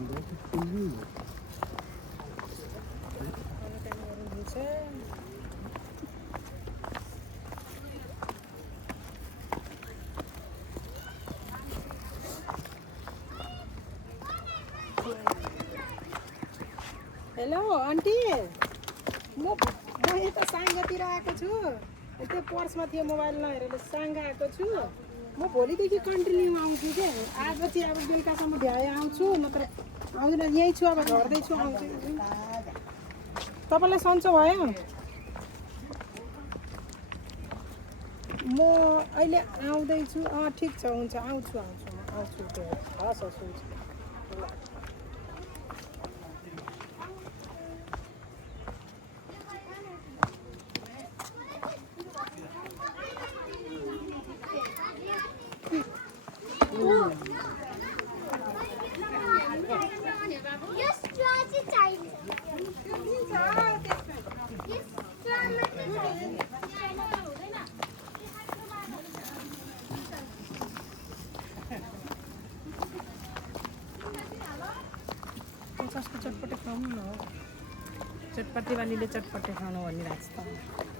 hello aunty म यता साङ्गातिर आएको छु त्यो पर्समा थियो मोबाइल नहेरेर साङ्गा आएको छु म भोलिदेखि कन्टिन्यू आउँछु क्या आज चाहिँ अब बेलुकासम्म भ्याए आउँछु नत्र आउँदैन यहीँ छु अब झर्दैछु आउँछु तपाईँलाई सन्चो भयो म अहिले आउँदैछु ठिक छ हुन्छ आउँछु त्यो हस् हुन्छ चटपटे खाउँ न चटपटे बालीले चटपटे खानु भनिरहेको छ